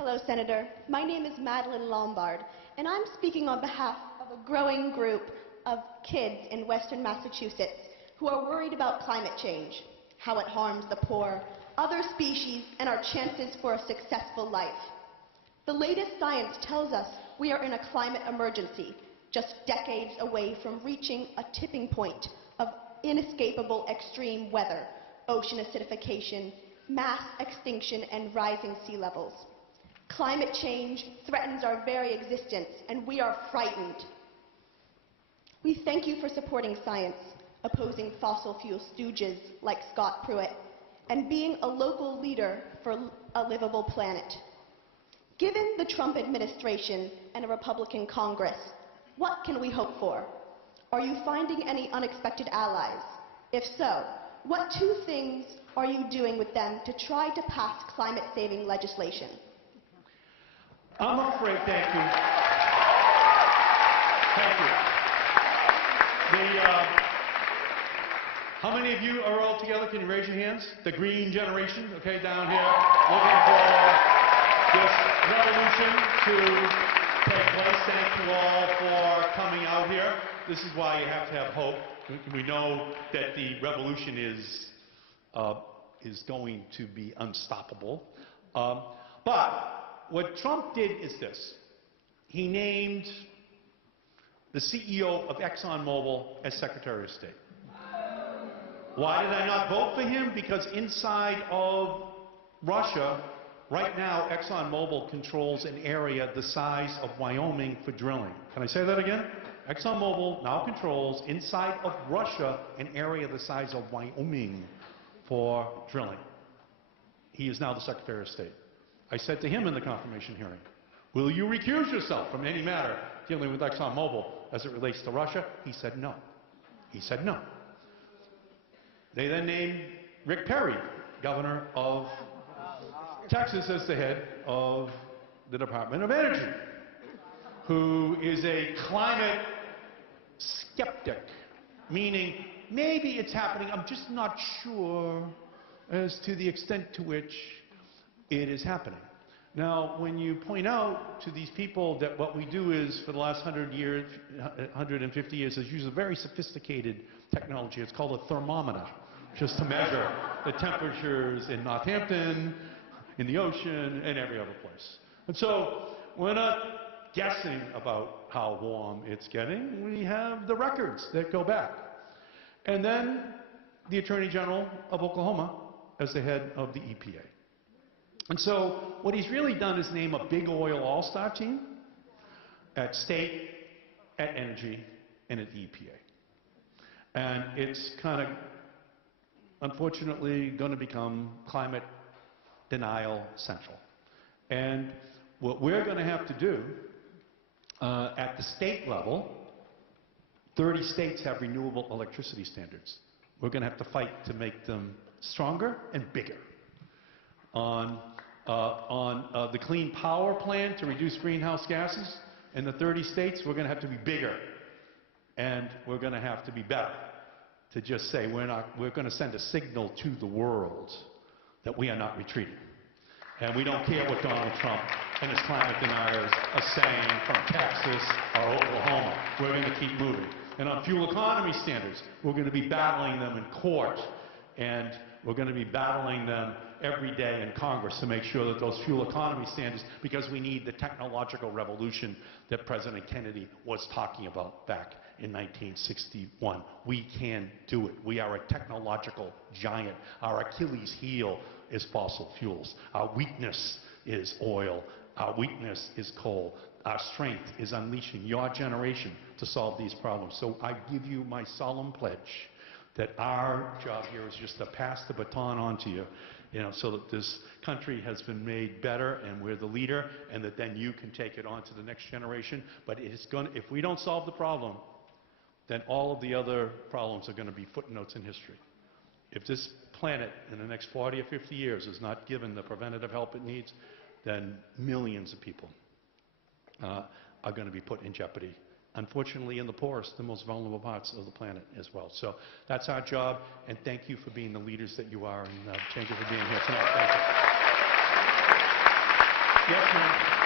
Hello, Senator. My name is Madeline Lombard, and I'm speaking on behalf of a growing group of kids in Western Massachusetts who are worried about climate change, how it harms the poor, other species, and our chances for a successful life. The latest science tells us we are in a climate emergency, just decades away from reaching a tipping point of inescapable extreme weather, ocean acidification, mass extinction, and rising sea levels. Climate change threatens our very existence, and we are frightened. We thank you for supporting science, opposing fossil fuel stooges like Scott Pruitt, and being a local leader for a livable planet. Given the Trump administration and a Republican Congress, what can we hope for? Are you finding any unexpected allies? If so, what two things are you doing with them to try to pass climate-saving legislation? I'm afraid, thank you. Thank you. How many of you are all together? Can you raise your hands? The green generation, okay, down here, looking for this revolution to take place. Thank you all for coming out here. This is why you have to have hope. We know that the revolution is going to be unstoppable. But what Trump did is this. He named the CEO of ExxonMobil as Secretary of State. Why did I not vote for him? Because inside of Russia, right now, ExxonMobil controls an area the size of Wyoming for drilling. Can I say that again? ExxonMobil now controls inside of Russia an area the size of Wyoming for drilling. He is now the Secretary of State. I said to him in the confirmation hearing, will you recuse yourself from any matter dealing with ExxonMobil as it relates to Russia? He said no. He said no. They then named Rick Perry, governor of Texas, as the head of the Department of Energy, who is a climate skeptic, meaning maybe it's happening, I'm just not sure as to the extent to which it is happening. Now, when you point out to these people that what we do is, for the last 150 years, is use a very sophisticated technology. It's called a thermometer, just to measure the temperatures in Northampton, in the ocean, and every other place. And so, we're not guessing about how warm it's getting. We have the records that go back. And then, the Attorney General of Oklahoma as the head of the EPA. And so what he's really done is name a big oil all-star team at state, at energy, and at the EPA. And it's kind of, unfortunately, going to become climate denial central. And what we're going to have to do at the state level, 30 states have renewable electricity standards. We're going to have to fight to make them stronger and bigger. On the Clean Power Plan to reduce greenhouse gases in the 30 states, we're going to have to be bigger, and we're going to have to be better to just say we're going to send a signal to the world that we are not retreating. And we don't care what Donald Trump and his climate deniers are saying from Texas or Oklahoma. We're going to keep moving. And on fuel economy standards, we're going to be battling them in court, and we're going to be battling them every day in Congress to make sure that those fuel economy standards, because we need the technological revolution that President Kennedy was talking about back in 1961. We can do it. We are a technological giant. Our Achilles heel is fossil fuels. Our weakness is oil. Our weakness is coal. Our strength is unleashing your generation to solve these problems. So I give you my solemn pledge that our job here is just to pass the baton on to you, so that this country has been made better and we're the leader, and that then you can take it on to the next generation. But if we don't solve the problem, then all of the other problems are going to be footnotes in history. If this planet in the next 40 or 50 years is not given the preventative help it needs, then millions of people are going to be put in jeopardy. Unfortunately, in the poorest, the most vulnerable parts of the planet as well. So that's our job, and thank you for being the leaders that you are, and thank you for being here tonight. Thank you. Yes, ma'am.